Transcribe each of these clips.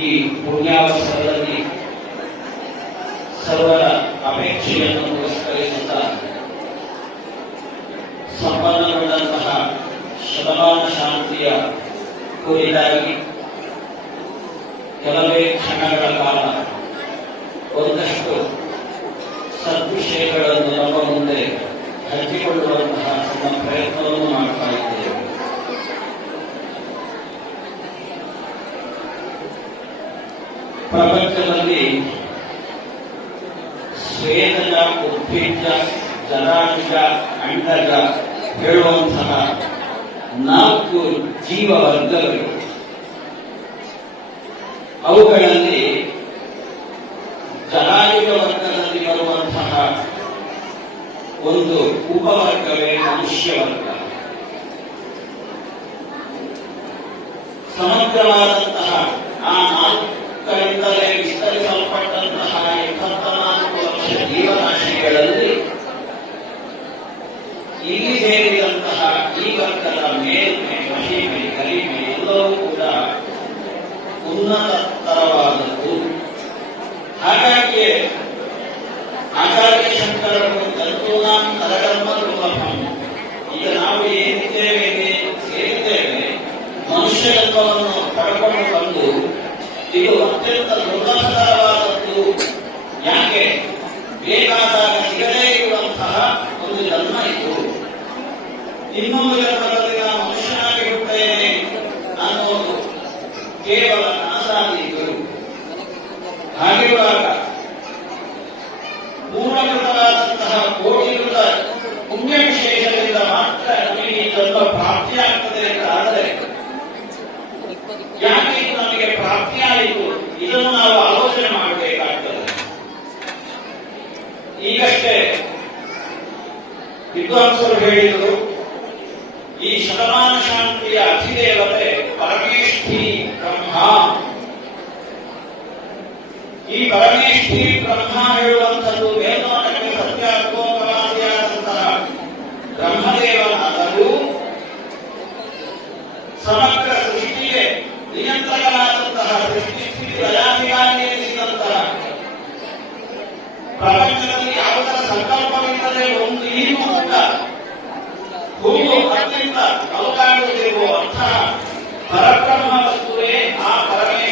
ಈ ಪುಣ್ಯಾವಸರದಲ್ಲಿ ಸರ್ವರ ಅಪೇಕ್ಷೆಯನ್ನು ಪುರಸ್ಕರಿಸುತ್ತ ಸಂಪನ್ನಗೊಂಡಂತಹ ಶತಮಾನ ಶಾಂತಿಯ ಕುರಿತಾಗಿ ಪ್ರಪಂಚದಲ್ಲಿ ಶ್ವೇತಜ ಉತ್ಪೀಜ ಜಲಾಂಗ ಅಂಡಜ ಹೇಳುವಂತಹ ನಾಲ್ಕು ಜೀವ ವರ್ಗಗಳು ಅವುಗಳಲ್ಲಿ ಜಲಾಯುಗ ವರ್ಗದಲ್ಲಿ ಬರುವಂತಹ ಒಂದು ಉಪವರ್ಗವೇ ಮನುಷ್ಯ ವರ್ಗ. ಸಮಗ್ರವಾದಂತಹ ಆ ನಾಲ್ಕು ಅತ್ಯಂತ ದುರ್ಗಂಧಕರವಾದದ್ದು ಯಾಕೆ? ಬೇಕಾದ ವಿದ್ವಾಂಸರು ಹೇಳಿದರು ಈ ಶತಮಾನ ಶಾಂತಿಯ ಅಧಿದೇವತೆ ಪರಮೇಷ್ಠಿ ಬ್ರಹ್ಮ. ಈ ಪರಮೇಷ್ಠಿ ಬ್ರಹ್ಮ ಹೇಳುವಂಥದ್ದು ವೇದ ಒಂದು ಈಗೂ ಕೂಡ ಭೂಮಿ ಅದರಿಂದ ಅರ್ಥ ಪರಕ್ರಮ ಆ ಪರಮೇ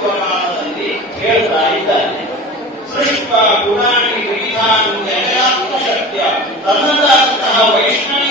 ಉಪಮಾದಲ್ಲಿ ಹೇಳ್ತಾ ಇದ್ದಾನೆ ಸೃಷ್ಟ ಗುಣಾಣಿ ವಿವಿಧಾನು ಸತ್ಯ ತನ್ನದಾದಂತಹ ವೈಷ್ಣವ